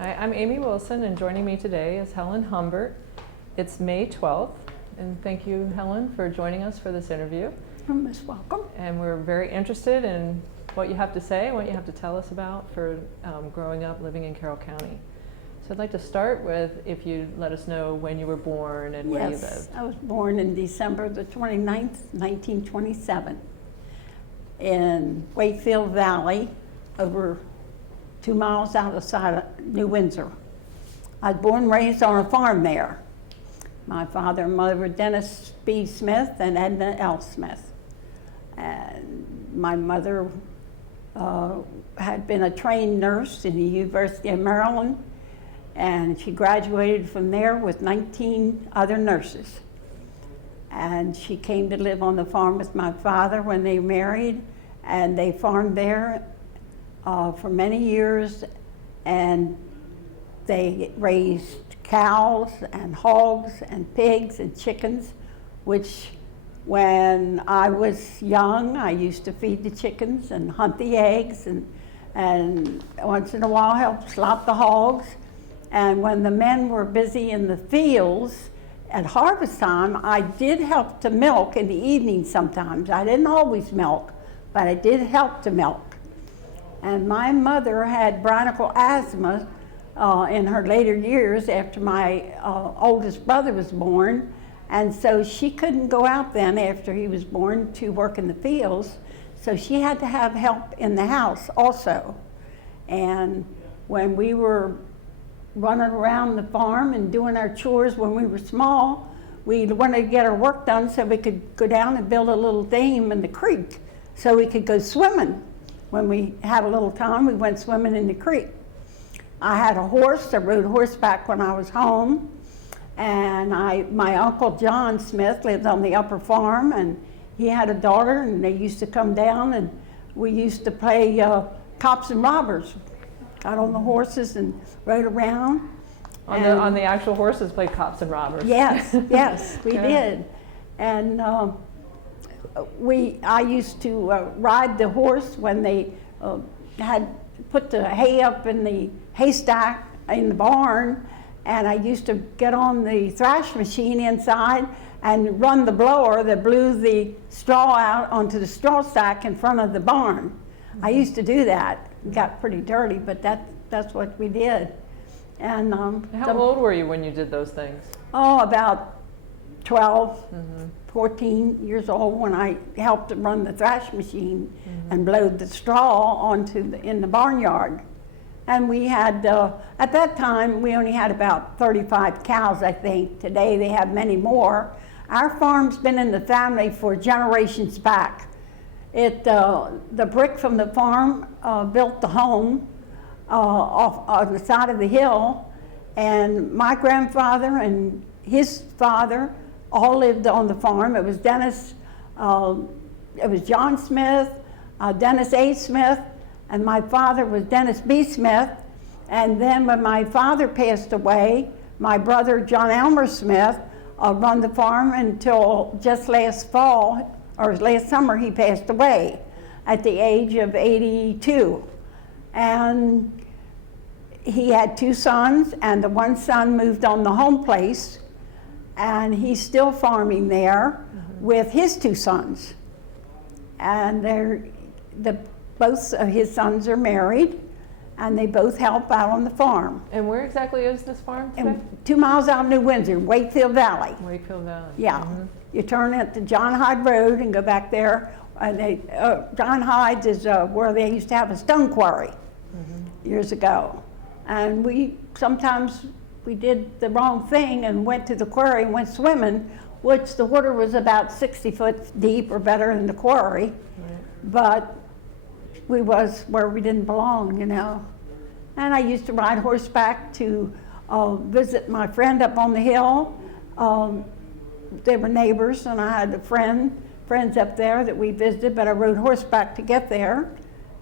Hi, I'm Amy Wilson, and joining me today is Helen Humbert. It's May 12th, and thank you, Helen, for joining us for this interview. You're most welcome. And we're very interested in what you have to say, what you have to tell us about for growing up living in Carroll County. So I'd like to start with if you let us know when you were born and where you lived. Yes, I was born in December the 29th, 1927 in Wakefield Valley, over 2 miles outside of New Windsor. I was born and raised on a farm there. My father and mother were Dennis B. Smith and Edna L. Smith. And my mother had been a trained nurse in the University of Maryland, and she graduated from there with 19 other nurses. And she came to live on the farm with my father when they married, and they farmed there for many years, and they raised cows and hogs and pigs and chickens, which when I was young, I used to feed the chickens and hunt the eggs and once in a while help slop the hogs. And when the men were busy in the fields at harvest time, I did help to milk in the evening sometimes. I didn't always milk, but I did help to milk. And my mother had bronchial asthma in her later years after my oldest brother was born. And so she couldn't go out then after he was born to work in the fields. So she had to have help in the house also. And when we were running around the farm and doing our chores when we were small, we wanted to get our work done so we could go down and build a little dam in the creek so we could go swimming. When we had a little time, we went swimming in the creek. I had a horse. I rode horseback when I was home. And my Uncle John Smith lived on the upper farm, and he had a daughter, and they used to come down, and we used to play cops and robbers. Got on the horses and rode around. On the actual horses, played cops and robbers. Yes, yes, we did. And I used to ride the horse when they had put the hay up in the haystack in the barn, and I used to get on the thrash machine inside and run the blower that blew the straw out onto the straw stack in front of the barn. I used to do that. It got pretty dirty, but that's what we did. And How old were you when you did those things? Oh, about 12, 14 years old when I helped to run the thrash machine and blowed the straw in the barnyard. And we had, at that time, we only had about 35 cows, I think. Today they have many more. Our farm's been in the family for generations back. The brick from the farm built the home off on the side of the hill, and my grandfather and his father all lived on the farm. It was it was John Smith, Dennis A. Smith, and my father was Dennis B. Smith. And then when my father passed away, my brother John Elmer Smith run the farm until just last fall, or last summer he passed away at the age of 82. And he had 2 sons, and the one son moved on the home place, and he's still farming there with his 2 sons. And both of his sons are married, and they both help out on the farm. And where exactly is this farm today? 2 miles out of New Windsor, Wakefield Valley. Wakefield Valley. Yeah. You turn at the John Hyde Road and go back there. And John Hyde's is where they used to have a stone quarry years ago. And sometimes we did the wrong thing and went to the quarry and went swimming, which the water was about 60 foot deep or better in the quarry. Right. But we was where we didn't belong, you know. And I used to ride horseback to visit my friend up on the hill. They were neighbors, and I had friends up there that we visited, but I rode horseback to get there.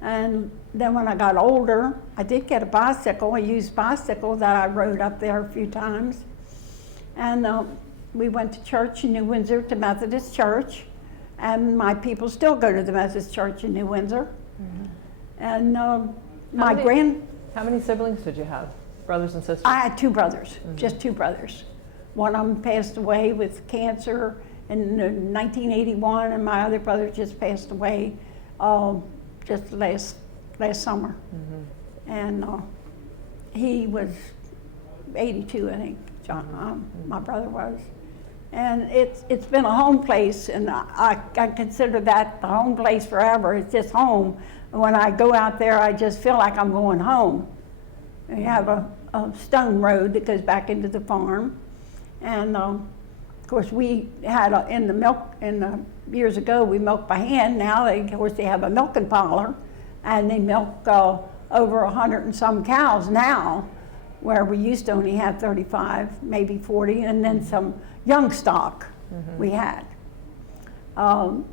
And then when I got older, I did get a bicycle, a used bicycle that I rode up there a few times. And we went to church in New Windsor, to Methodist Church, and my people still go to the Methodist Church in New Windsor. And How many siblings did you have? brothers and sisters? I had two brothers, just two brothers. One of them passed away with cancer in 1981, and my other brother just passed away just last summer. And he was 82, I think, John, my brother was. And it's been a home place, and I consider that the home place forever. It's just home. And when I go out there, I just feel like I'm going home. We have a stone road that goes back into the farm. And of course, we had years ago, we milked by hand. Now, of course, they have a milking parlor, and they milk over 100 and some cows now, where we used to only have 35, maybe 40, and then some young stock we had. So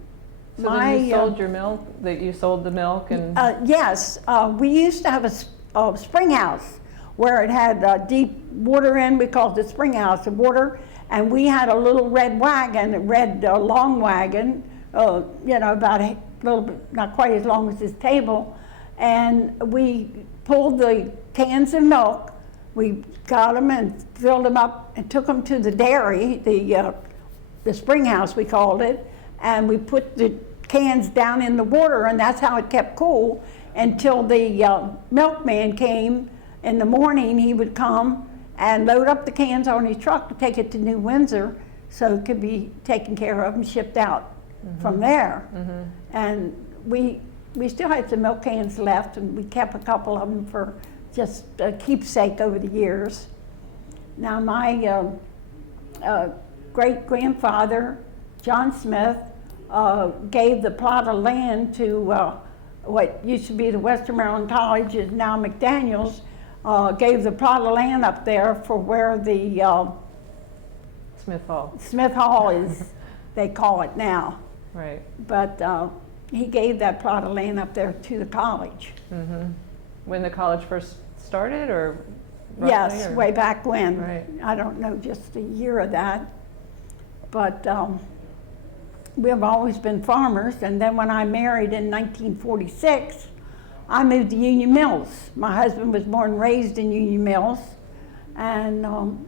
then you sold your milk, you sold the milk and? Yes, we used to have a spring house where it had deep water in. We called it spring house, the water, and we had a little red wagon, a red long wagon, about a little bit, not quite as long as this table, and we pulled the cans of milk. We got them and filled them up and took them to the dairy, the spring house we called it, and we put the cans down in the water, and that's how it kept cool until the milkman came in the morning. He would come and load up the cans on his truck to take it to New Windsor so it could be taken care of and shipped out from there. And we still had some milk cans left, and we kept a couple of them for just a keepsake over the years. Now my great-grandfather, John Smith, gave the plot of land to what used to be the Western Maryland College, is now McDaniels, gave the plot of land up there for where the Smith Hall is, they call it now. Right. But he gave that plot of land up there to the college. When the college first started, or roughly, yes, or? way back when. Right. I don't know just the year of that, but we have always been farmers. And then when I married in 1946, I moved to Union Mills. My husband was born and raised in Union Mills, and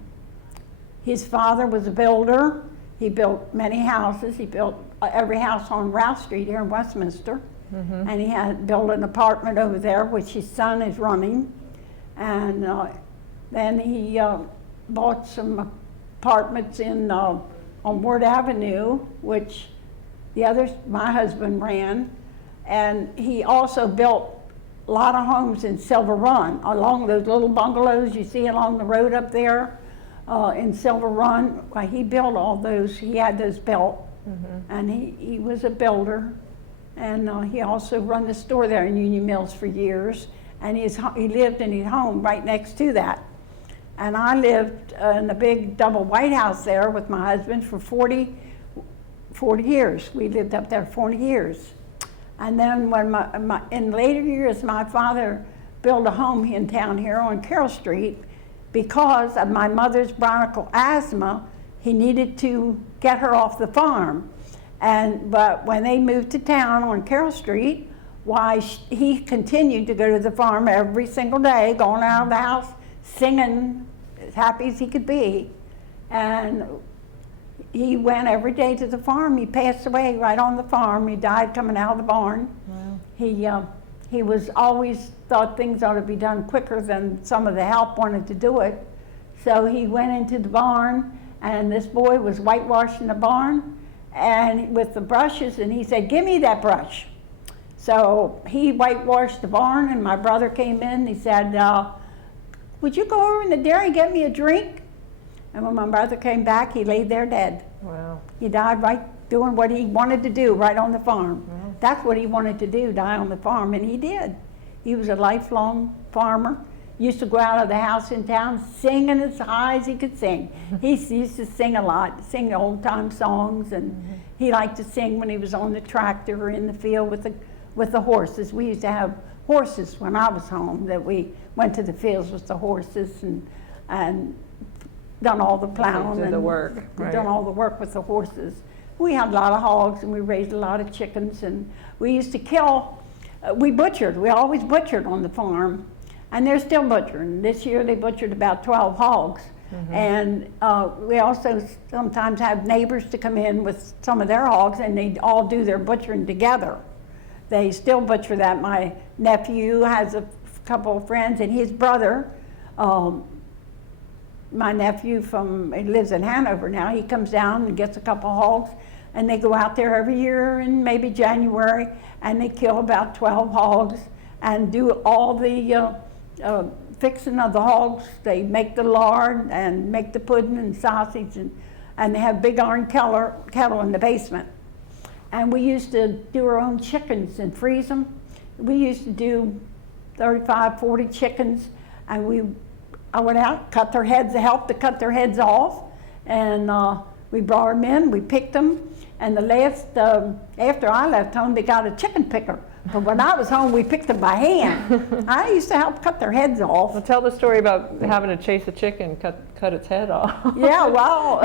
his father was a builder. He built many houses. He built every house on Rouse Street here in Westminster. And he had built an apartment over there, which his son is running. And then he bought some apartments on Ward Avenue, which my husband ran. And he also built a lot of homes in Silver Run, along those little bungalows you see along the road up there in Silver Run. Well, he built all those. He had those built. And he was a builder. And he also run the store there in Union Mills for years. And he lived in his home right next to that. And I lived in a big double white house there with my husband for 40 years. We lived up there 40 years. And then when in later years, my father built a home in town here on Carroll Street because of my mother's bronchial asthma. He needed to get her off the farm. But when they moved to town on Carroll Street, he continued to go to the farm every single day, going out of the house, singing, as happy as he could be. And he went every day to the farm. He passed away right on the farm. He died coming out of the barn. Wow. He was always thought things ought to be done quicker than some of the help wanted to do it. So he went into the barn, and this boy was whitewashing the barn and with the brushes, and he said, "Give me that brush." So he whitewashed the barn, and my brother came in. He said, "Would you go over in the dairy and get me a drink?" And when my brother came back, he laid there dead. Wow. He died right doing what he wanted to do right on the farm. Wow. That's what he wanted to do, die on the farm, and he did. He was a lifelong farmer. Used to go out of the house in town singing as high as he could sing. He used to sing a lot, sing old-time songs, and he liked to sing when he was on the tractor or in the field with the horses. We used to have horses when I was home, that we went to the fields with the horses and done all the plowing and the work, right. Done all the work with the horses. We had a lot of hogs, and we raised a lot of chickens, and we used to kill. We always butchered on the farm. And they're still butchering. This year they butchered about 12 hogs. And we also sometimes have neighbors to come in with some of their hogs, and they all do their butchering together. They still butcher that. My nephew has a couple of friends, and his brother, my nephew he lives in Hanover now, he comes down and gets a couple of hogs, and they go out there every year in maybe January, and they kill about 12 hogs and do all the fixing of the hogs. They make the lard and make the pudding and sausage, and they have big iron kettle in the basement. And we used to do our own chickens and freeze them. We used to do 35, 40 chickens, and I went out, cut their heads, helped to cut their heads off, and we brought them in, we picked them, and the last, after I left home, they got a chicken picker. But when I was home, we picked them by hand. I used to help cut their heads off. Well, tell the story about having to chase a chicken, cut its head off. Yeah, well,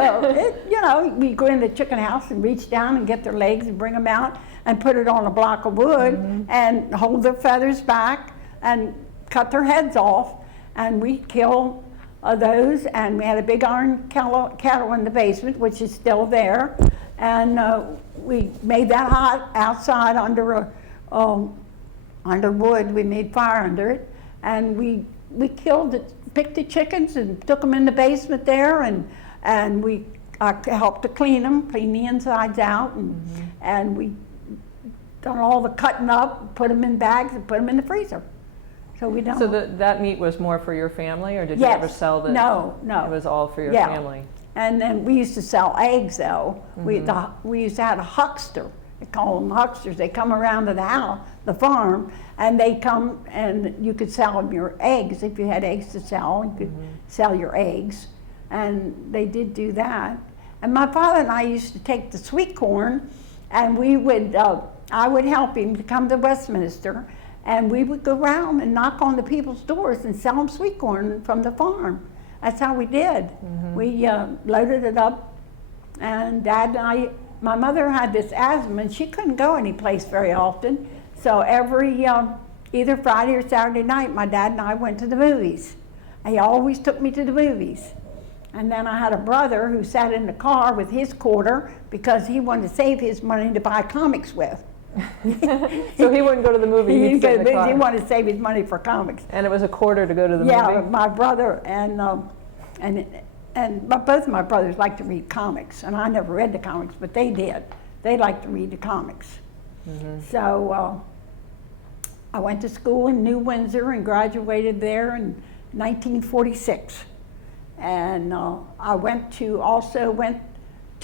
we go in the chicken house and reach down and get their legs and bring them out and put it on a block of wood and hold their feathers back and cut their heads off. And we kill those, and we had a big iron kettle in the basement, which is still there. And we made that hot outside under wood. We made fire under it, and we picked the chickens and took them in the basement there, and I helped to clean the insides out, and we done all the cutting up, put them in bags, and put them in the freezer. So we don't. So that meat was more for your family, or did you ever sell the? No. It was all for your family. And then we used to sell eggs, though. We used to have a huckster. They call them hucksters. They come around to the farm, and they come and you could sell them your eggs. If you had eggs to sell, you could sell your eggs. And they did do that. And my father and I used to take the sweet corn, and I would help him to come to Westminster, and we would go around and knock on the people's doors and sell them sweet corn from the farm. That's how we did. We loaded it up, and my mother had this asthma, and she couldn't go anyplace very often. So every, either Friday or Saturday night, my dad and I went to the movies. He always took me to the movies. And then I had a brother who sat in the car with his quarter because he wanted to save his money to buy comics with. So he wouldn't go to the movie. He wanted to save his money for comics. And it was a quarter to go to the movie? Yeah, my brother and both of my brothers liked to read comics, and I never read the comics, but they did. They liked to read the comics. So I went to school in New Windsor and graduated there in 1946. And I went to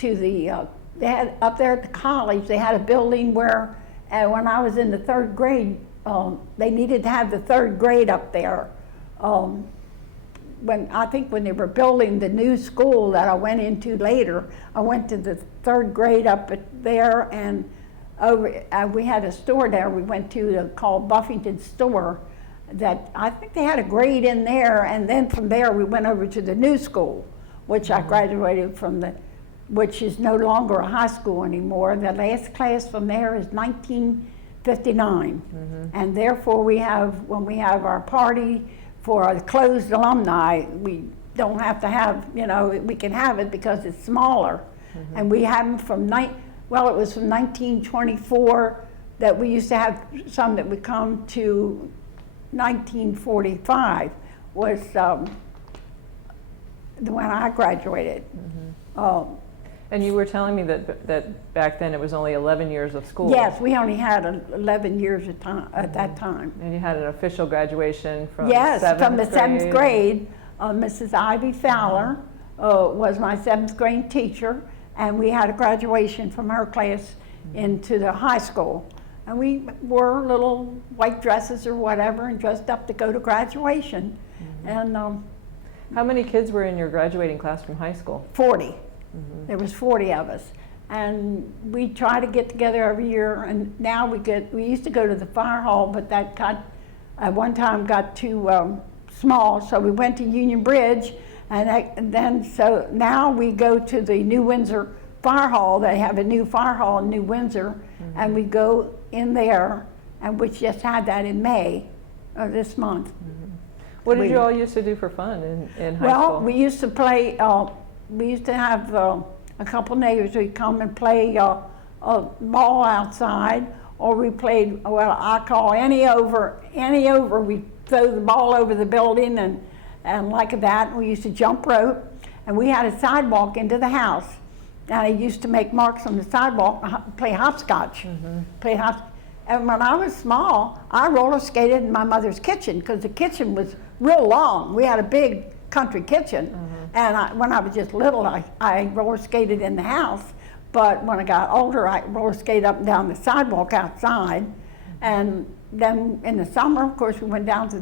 the, they had up there at the college, they had a building where when I was in the third grade, they needed to have the third grade up there. When they were building the new school that I went into later, I went to the third grade up there, and we had a store there we went to called Buffington Store, that I think they had a grade in there, and then from there we went over to the new school, which I graduated from, which is no longer a high school anymore. The last class from there is 1959, and therefore when we have our party for a closed alumni, we don't have to have, we can have it because it's smaller. And we have them from it was from 1924 that we used to have some that would come to 1945 was when I graduated. And you were telling me that back then it was only 11 years of school. Yes, we only had 11 years at that time. And you had an official graduation from from the seventh grade. Mrs. Ivy Fowler was my seventh grade teacher, and we had a graduation from her class into the high school. And we wore little white dresses or whatever and dressed up to go to graduation. And how many kids were in your graduating class from high school? 40. There was 40 of us, and we try to get together every year. And now we used to go to the fire hall, but that got at one time got too small, so we went to Union Bridge, and then so now we go to the New Windsor Fire Hall. They have a new fire hall in New Windsor, and we go in there, and we just had that in May of this month. What did you all used to do for fun in high Well, school? we used to play, we used to have a couple neighbors who'd come and play a ball outside, or we played, well, I call any over, we throw the ball over the building and like that. We used to jump rope, and we had a sidewalk into the house. And I used to make marks on the sidewalk, play hopscotch. And when I was small, I roller skated in my mother's kitchen because the kitchen was real long. We had a big country kitchen. And when I was just little, I roller skated in the house. But when I got older, I roller skated up and down the sidewalk outside. And then in the summer, of course, we went down to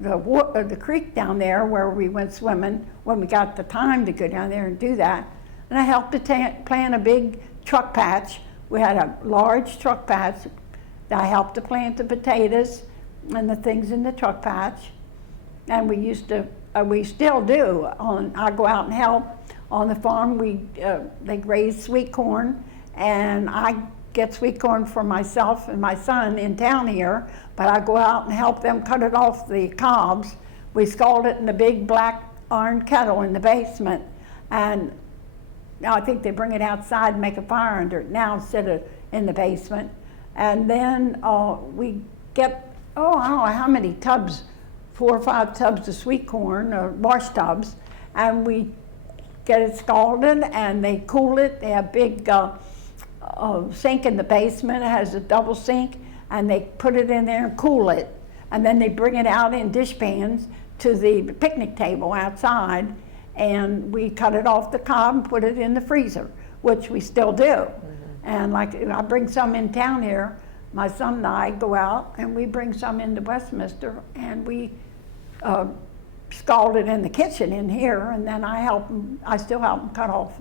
the creek down there where we went swimming when we got the time to go down there and do that. And I helped to plant a big truck patch. We had a large truck patch. I helped to plant the potatoes and the things in the truck patch. And we used to, we still do. I go out and help on the farm. They raise sweet corn, and I get sweet corn for myself and my son in town here, but I go out and help them cut it off the cobs. We scald it in a big black iron kettle in the basement, and I think they bring it outside and make a fire under it now instead of in the basement. And then we get, I don't know how many tubs, 4 or 5 tubs of sweet corn, or wash tubs, and we get it scalded and they cool it. They have a big sink in the basement. It has a double sink, and they put it in there and cool it. And then they bring it out in dishpans to the picnic table outside, and we cut it off the cob and put it in the freezer, which we still do. And like I bring some in town here, my son and I go out and we bring some into Westminster, and we scald it in the kitchen in here, and then I still help them cut off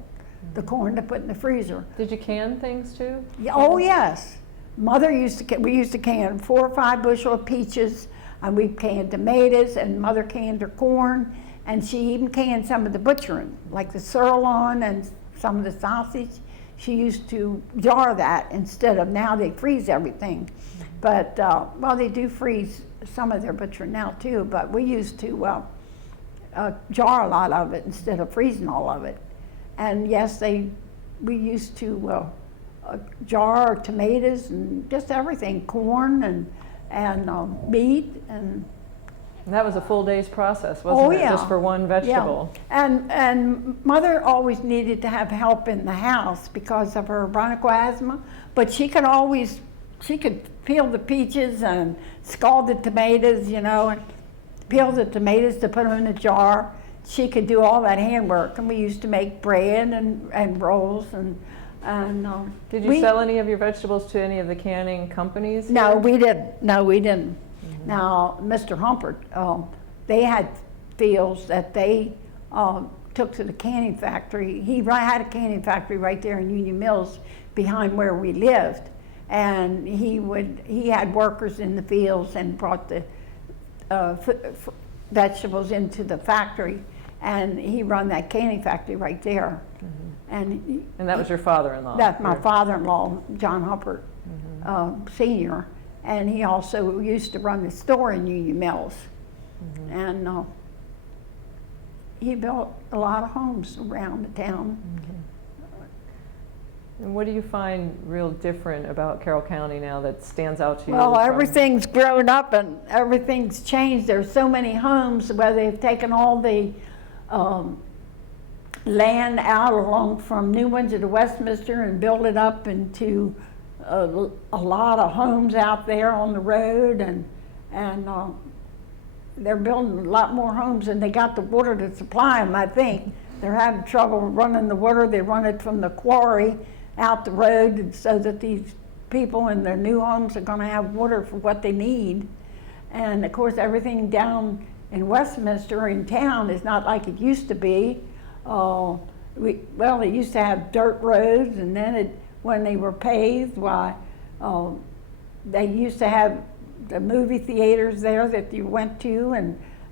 the corn to put in the freezer. Did you can things too? Yeah, oh yes. We used to can 4 or 5 bushel of peaches, and we canned tomatoes, and Mother canned her corn, and she even canned some of the butchering, like the sirloin and some of the sausage. She used to jar that instead of, now they freeze everything. But, well, they do freeze some of their butchering now too, but we used to jar a lot of it instead of freezing all of it. And yes, we used to jar tomatoes and just everything, corn and meat. And that was a full day's process, wasn't it? Just for one vegetable. Yeah. And Mother always needed to have help in the house because of her bronchoasthma, but she could peel the peaches and scald the tomatoes, and peel the tomatoes to put them in a jar. She could do all that handwork, and we used to make bread and rolls and Did you sell any of your vegetables to any of the canning companies? No, we didn't. Mm-hmm. Now, Mr. Humbert, they had fields that they took to the canning factory. He had a canning factory right there in Union Mills behind where we lived, and he had workers in the fields and brought the vegetables into the factory, and he run that canning factory right there. Mm-hmm. And that was your father-in-law? That's my father-in-law, John Humbert, Senior, and he also used to run the store in Union Mills. Mm-hmm. And he built a lot of homes around the town. Mm-hmm. And what do you find real different about Carroll County now that stands out to you? Well, everything's grown up and everything's changed. There's so many homes where they've taken all the land out along from New Windsor to Westminster and built it up into a lot of homes out there on the road, and they're building a lot more homes, and they got the water to supply them, I think. They're having trouble running the water. They run it from the quarry out the road so that these people in their new homes are going to have water for what they need. And of course, everything down in Westminster in town is not like it used to be. They used to have dirt roads, and then when they were paved, they used to have the movie theaters there that you went to,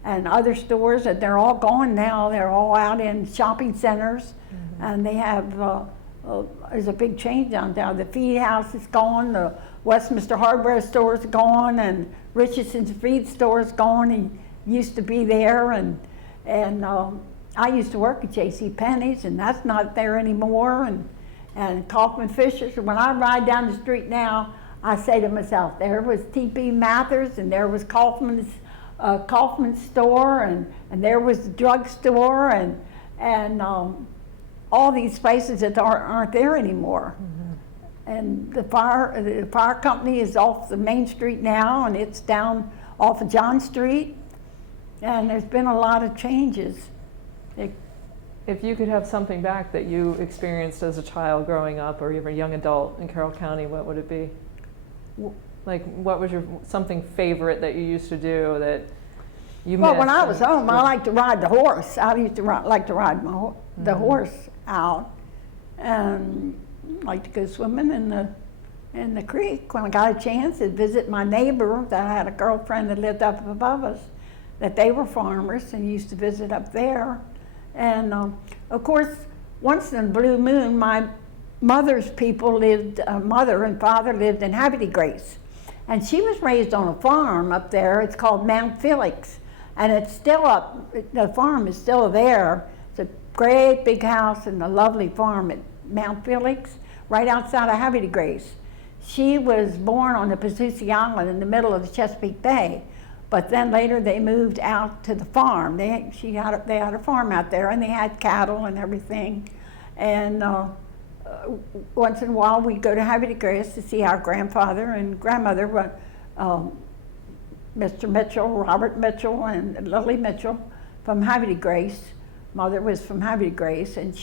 and other stores, and they're all gone now. They're all out in shopping centers, and they have, there's a big change downtown. The feed house is gone, the Westminster hardware store is gone, and Richardson's feed store is gone, used to be there, and I used to work at J.C. Penney's, and that's not there anymore, and Kaufman Fisher's. When I ride down the street now, I say to myself, there was T.P. Mathers, and there was Kaufman's store, and there was the drugstore, and all these places that aren't there anymore. Mm-hmm. And the fire company is off the main street now, and it's down off of John Street, and there's been a lot of changes. If you could have something back that you experienced as a child growing up, or even a young adult in Carroll County, what would it be? Like, what was your something favorite that you used to do that you missed? Well, when I was home, I liked to ride the horse. I used to like to ride the horse out, and like to go swimming in the creek when I got a chance to visit my neighbor. That I had a girlfriend that lived up above us, that they were farmers, and used to visit up there. And of course, once in a blue moon, my mother's people lived, mother and father lived in Havre de Grace. And she was raised on a farm up there. It's called Mount Felix. And it's still up, the farm is still there. It's a great big house and a lovely farm at Mount Felix, right outside of Havre de Grace. She was born on the Pazuzu Island in the middle of the Chesapeake Bay. But then later they moved out to the farm. They had a farm out there, and they had cattle and everything. And once in a while we'd go to Havre de Grace to see our grandfather and grandmother, Mr. Mitchell, Robert Mitchell, and Lily Mitchell from Havre de Grace. Mother was from Havre de Grace, and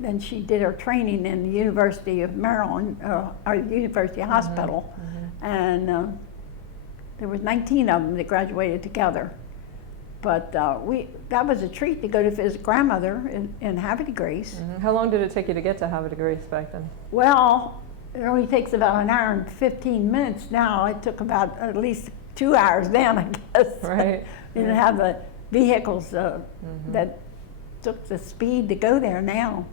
then she did her training in the University of Maryland, or University Hospital, and there was 19 of them that graduated together. But that was a treat to go to visit grandmother in Havre de Grace. Mm-hmm. How long did it take you to get to Havre de Grace back then? Well, it only takes about an hour and 15 minutes now. It took about at least 2 hours then, I guess. Right. You didn't have the vehicles that took the speed to go there now.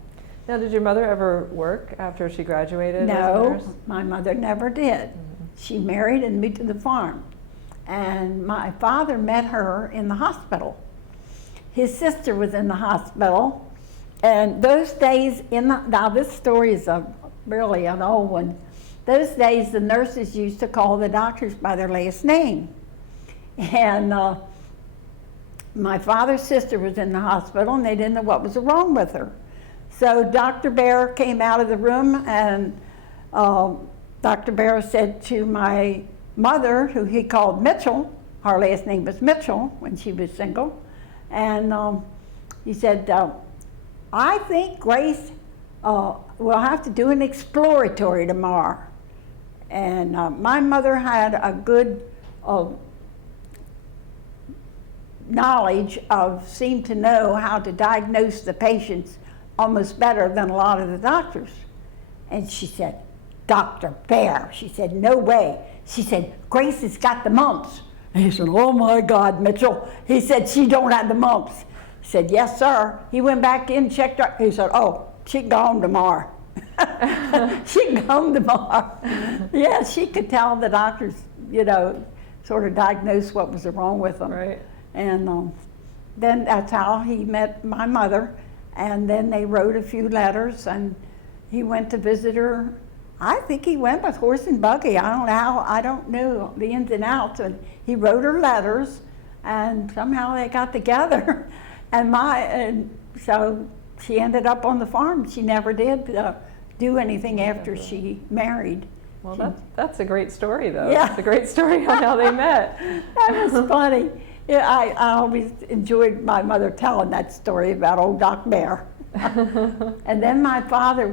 Now, did your mother ever work after she graduated? No, my mother never did. Mm-hmm. She married and moved to the farm. And my father met her in the hospital. His sister was in the hospital, and those days now this story is really an old one. Those days the nurses used to call the doctors by their last name. And my father's sister was in the hospital, and they didn't know what was wrong with her. So Dr. Bear came out of the room, and Dr. Bear said to my mother, who he called Mitchell, her last name was Mitchell when she was single, and he said, I think Grace will have to do an exploratory tomorrow. And my mother had a good knowledge seemed to know how to diagnose the patients almost better than a lot of the doctors. And she said, Dr. Bear, she said, no way. She said, Grace has got the mumps. And he said, oh my God, Mitchell. He said, she don't have the mumps. He said, yes, sir. He went back in, checked her. He said, oh, she can go home tomorrow. She can go home tomorrow. Yeah, she could tell the doctors, sort of diagnose what was wrong with them. Right. And then that's how he met my mother. And then they wrote a few letters, and he went to visit her. I think he went with horse and buggy. I don't know the ins and outs. And he wrote her letters, and somehow they got together. And so she ended up on the farm. She never did do anything after she married. Well, that's a great story, though. Yeah. It's a great story on how they met. That was funny. Yeah, I always enjoyed my mother telling that story about old Doc Bear. And then my father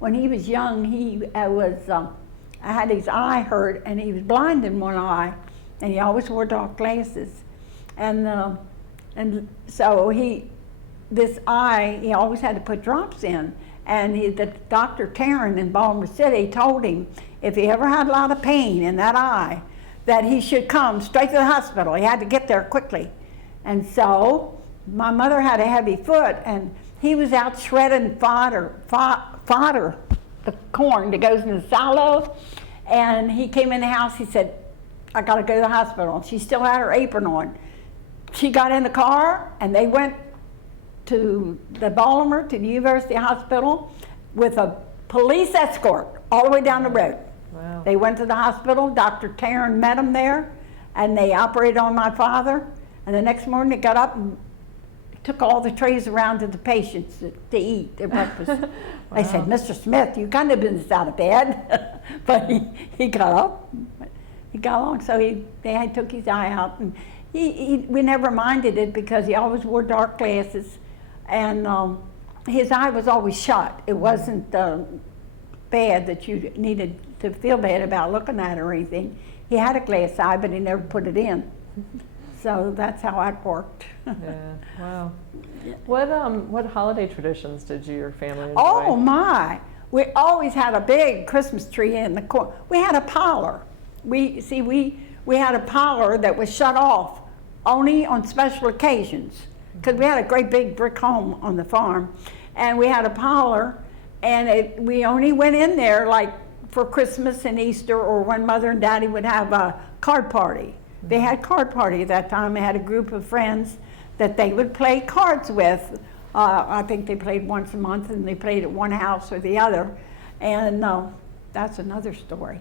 when he was young, I had his eye hurt, and he was blind in one eye, and he always wore dark glasses. And so this eye, he always had to put drops in. And the Dr. Tarrant in Baltimore City told him if he ever had a lot of pain in that eye, that he should come straight to the hospital. He had to get there quickly. And so my mother had a heavy foot, and he was out shredding fodder, the corn that goes in the silo. And he came in the house, he said, I gotta go to the hospital. She still had her apron on. She got in the car and they went to the Baltimore, to the University Hospital with a police escort all the way down the road. Wow. They went to the hospital, Dr. Taryn met them there, and they operated on my father. And the next morning they got up and took all the trays around to the patients to eat their breakfast. They said, Mr. Smith, you kind of been out of bed. But he got up, he got along, so they took his eye out. And we never minded it because he always wore dark glasses. And his eye was always shut. It wasn't bad that you needed to feel bad about looking at it or anything. He had a glass eye, but he never put it in. So that's how it worked. Yeah, wow. What holiday traditions did your family enjoy? Oh my! We always had a big Christmas tree in the corner. We had a parlor. We had a parlor that was shut off only on special occasions because we had a great big brick home on the farm, and we had a parlor, and we only went in there like for Christmas and Easter or when Mother and Daddy would have a card party. They had card party at that time. They had a group of friends that they would play cards with. I think they played once a month, and they played at one house or the other. And that's another story.